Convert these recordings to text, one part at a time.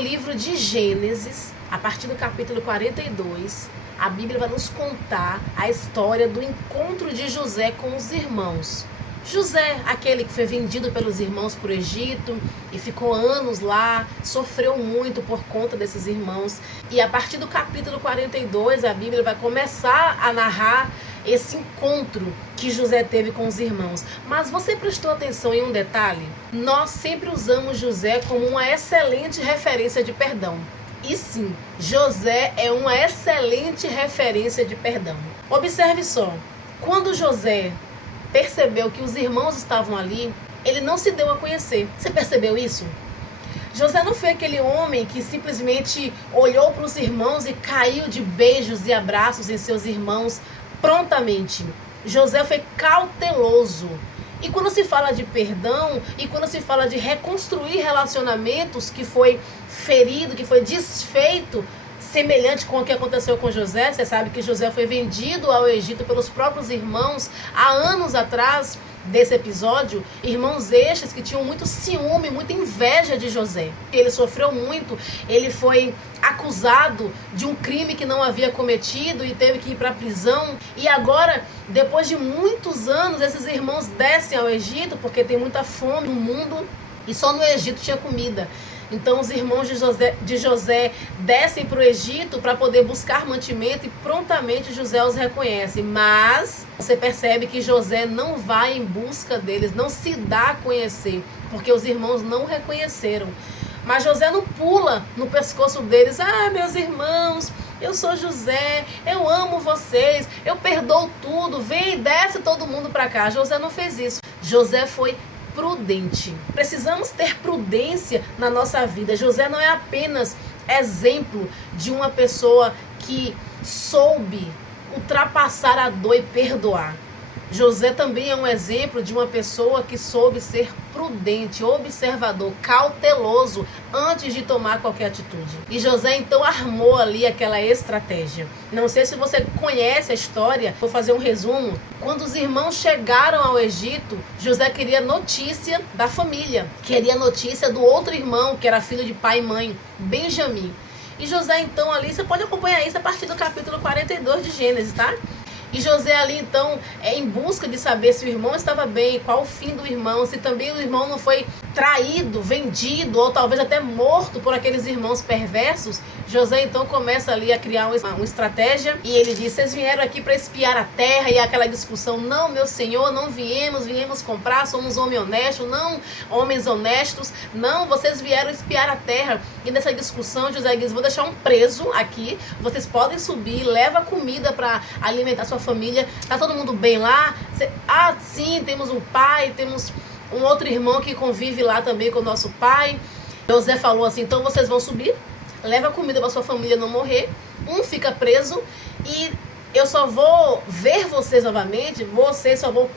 livro de Gênesis, a partir do capítulo 42, a Bíblia vai nos contar a história do encontro de José com os irmãos. José, aquele que foi vendido pelos irmãos para o Egito e ficou anos lá, sofreu muito por conta desses irmãos. E a partir do capítulo 42, a Bíblia vai começar a narrar esse encontro que José teve com os irmãos. Mas você prestou atenção em um detalhe? Nós sempre usamos José como uma excelente referência de perdão. E sim, José é uma excelente referência de perdão. Observe só, quando José percebeu que os irmãos estavam ali, ele não se deu a conhecer. Você percebeu isso? José não foi aquele homem que simplesmente olhou para os irmãos e caiu de beijos e abraços em seus irmãos prontamente. José foi cauteloso. E quando se fala de perdão, e quando se fala de reconstruir relacionamentos que foi ferido, que foi desfeito, semelhante com o que aconteceu com José, você sabe que José foi vendido ao Egito pelos próprios irmãos há anos atrás desse episódio, irmãos estes que tinham muito ciúme, muita inveja de José. Ele sofreu muito, ele foi acusado de um crime que não havia cometido e teve que ir para a prisão. E agora, depois de muitos anos, esses irmãos descem ao Egito porque tem muita fome no mundo e só no Egito tinha comida. Então os irmãos de José descem para o Egito para poder buscar mantimento e prontamente José os reconhece. Mas você percebe que José não vai em busca deles, não se dá a conhecer, porque os irmãos não o reconheceram. Mas José não pula no pescoço deles: ah, meus irmãos, eu sou José, eu amo vocês, eu perdoo tudo, vem e desce todo mundo para cá. José não fez isso. José foi prudente. Precisamos ter prudência na nossa vida. José não é apenas exemplo de uma pessoa que soube ultrapassar a dor e perdoar. José também é um exemplo de uma pessoa que soube ser prudente, observador, cauteloso antes de tomar qualquer atitude. E José então armou ali aquela estratégia. Não sei se você conhece a história, vou fazer um resumo. Quando os irmãos chegaram ao Egito, José queria notícia da família, queria notícia do outro irmão, que era filho de pai e mãe, Benjamim. E José então ali, você pode acompanhar isso a partir do capítulo 42 de Gênesis, tá? E José ali então em busca de saber se o irmão estava bem, qual o fim do irmão, se também o irmão não foi traído, vendido ou talvez até morto por aqueles irmãos perversos. José então começa ali a criar uma estratégia e ele diz: vocês vieram aqui para espiar a terra. E aquela discussão: não, meu senhor, não viemos comprar, somos homens honestos, não homens honestos, não, vocês vieram espiar a terra. E nessa discussão José diz: vou deixar um preso aqui, vocês podem subir, leva comida para alimentar sua família. Tá todo mundo bem lá? Ah, sim, temos um pai, temos um outro irmão que convive lá também com o nosso pai. José falou assim: então vocês vão subir, leva comida para sua família não morrer, um fica preso e eu só vou ver vocês novamente, vocês só vão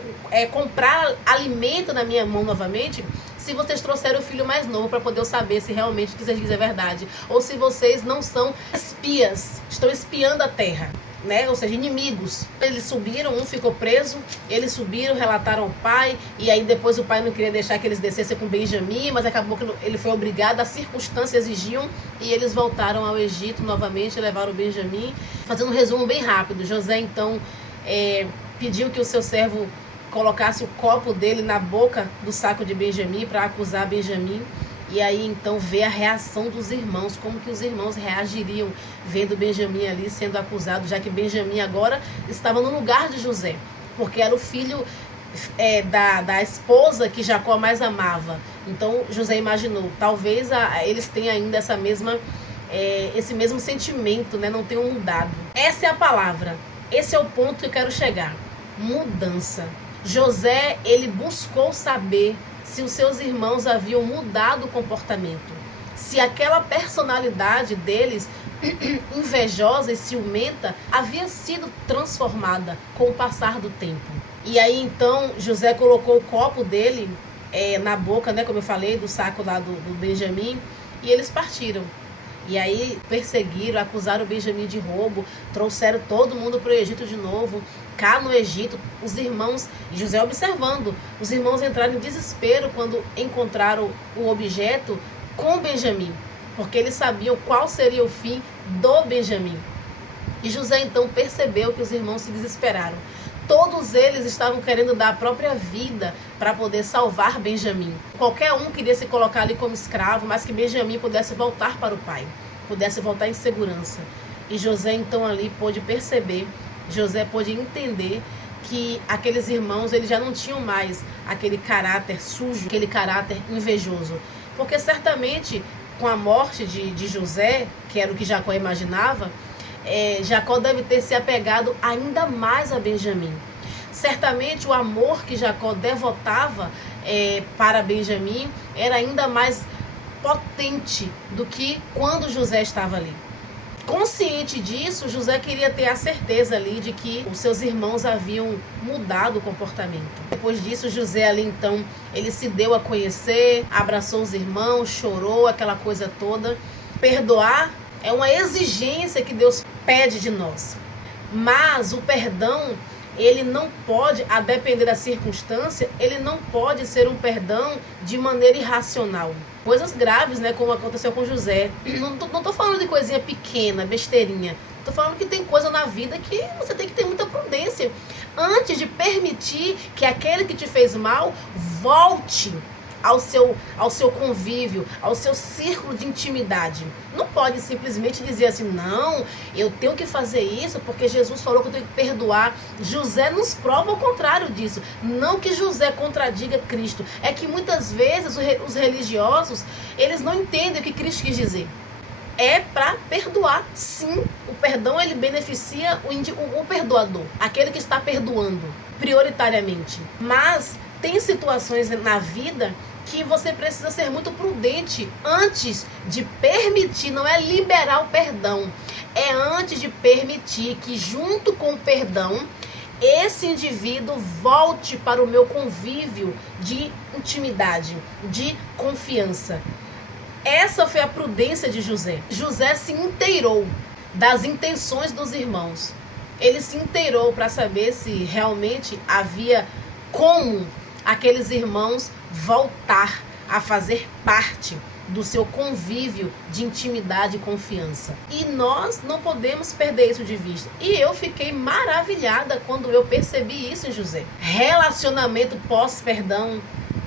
comprar alimento na minha mão novamente se vocês trouxerem o filho mais novo, para poder eu saber se realmente o que vocês dizem é verdade, ou se vocês não são espias, estão espiando a terra, né? Ou seja, inimigos. Eles subiram, um ficou preso, eles subiram, relataram ao pai, e aí depois o pai não queria deixar que eles descessem com Benjamim, mas acabou que ele foi obrigado, as circunstâncias exigiam, e eles voltaram ao Egito novamente, levaram o Benjamim. Fazendo um resumo bem rápido, José então pediu que o seu servo colocasse o copo dele na boca do saco de Benjamim para acusar Benjamim. E aí então vê a reação dos irmãos, como que os irmãos reagiriam vendo Benjamim ali sendo acusado, já que Benjamim agora estava no lugar de José, porque era o filho da esposa que Jacó mais amava. Então José imaginou, talvez eles tenham ainda esse mesmo sentimento, né? Não tenham mudado. Essa é a palavra, esse é o ponto que eu quero chegar: mudança. José, ele buscou saber se os seus irmãos haviam mudado o comportamento, se aquela personalidade deles, invejosa e ciumenta, havia sido transformada com o passar do tempo. E aí então José colocou o copo dele na boca, né, como eu falei, do saco lá do Benjamim, e eles partiram. E aí perseguiram, acusaram o Benjamim de roubo, trouxeram todo mundo para o Egito de novo. Cá no Egito, os irmãos, José observando, os irmãos entraram em desespero quando encontraram o objeto com Benjamim. porque eles sabiam qual seria o fim do Benjamim. E José então percebeu que os irmãos se desesperaram. Todos eles estavam querendo dar a própria vida para poder salvar Benjamim. Qualquer um queria se colocar ali como escravo, mas que Benjamim pudesse voltar para o pai, pudesse voltar em segurança. E José então ali pôde perceber, José pôde entender que aqueles irmãos eles já não tinham mais aquele caráter sujo, aquele caráter invejoso. Porque certamente com a morte de José, que era o que Jacó imaginava, Jacó deve ter se apegado ainda mais a Benjamim. Certamente o amor que Jacó devotava para Benjamim era ainda mais potente do que quando José estava ali. Consciente disso, José queria ter a certeza ali de que os seus irmãos haviam mudado o comportamento. Depois disso, José ali então, ele se deu a conhecer, abraçou os irmãos, chorou, aquela coisa toda. Perdoar é uma exigência que Deus pede de nós. Mas o perdão, ele não pode, a depender da circunstância, ele não pode ser um perdão de maneira irracional. Coisas graves, né, como aconteceu com José. Não tô falando de coisinha pequena, besteirinha. Tô falando que tem coisa na vida que você tem que ter muita prudência antes de permitir que aquele que te fez mal volte ao seu convívio, ao seu círculo de intimidade. Não pode simplesmente dizer assim, não, eu tenho que fazer isso porque Jesus falou que eu tenho que perdoar. José nos prova o contrário disso. Não que José contradiga Cristo, é que muitas vezes os religiosos, eles não entendem o que Cristo quis dizer. É para perdoar, sim. O perdão, ele beneficia o perdoador, aquele que está perdoando, prioritariamente. Mas tem situações na vida que você precisa ser muito prudente antes de permitir, não é liberar o perdão, é antes de permitir que junto com o perdão, esse indivíduo volte para o meu convívio de intimidade, de confiança. Essa foi a prudência de José. José se inteirou das intenções dos irmãos. Ele se inteirou para saber se realmente havia como aqueles irmãos voltar a fazer parte do seu convívio de intimidade e confiança. E nós não podemos perder isso de vista. E eu fiquei maravilhada quando eu percebi isso em José. Relacionamento pós-perdão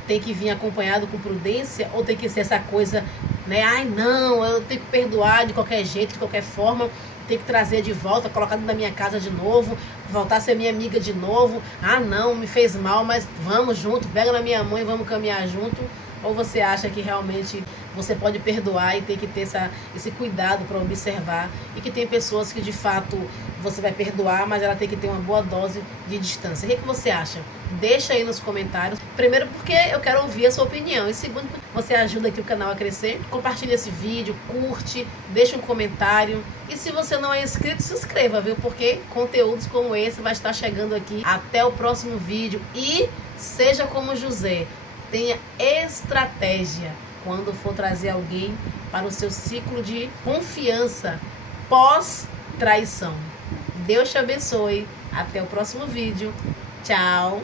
tem que vir acompanhado com prudência ou tem que ser essa coisa, né? Ai, não, eu tenho que perdoar de qualquer jeito, de qualquer forma. Tem que trazer de volta, colocar dentro da minha casa de novo, voltar a ser minha amiga de novo. Ah, não, me fez mal, mas vamos junto, pega na minha mão e vamos caminhar junto. Ou você acha que realmente você pode perdoar e tem que ter esse cuidado para observar e que tem pessoas que de fato você vai perdoar, mas ela tem que ter uma boa dose de distância. O que você acha? Deixa aí nos comentários. Primeiro porque eu quero ouvir a sua opinião. E segundo, você ajuda aqui o canal a crescer. Compartilha esse vídeo, curte, deixa um comentário. E se você não é inscrito, se inscreva, viu? Porque conteúdos como esse vai estar chegando aqui. Até o próximo vídeo. E seja como José. Tenha estratégia quando for trazer alguém para o seu ciclo de confiança pós-traição. Deus te abençoe. Até o próximo vídeo. Tchau.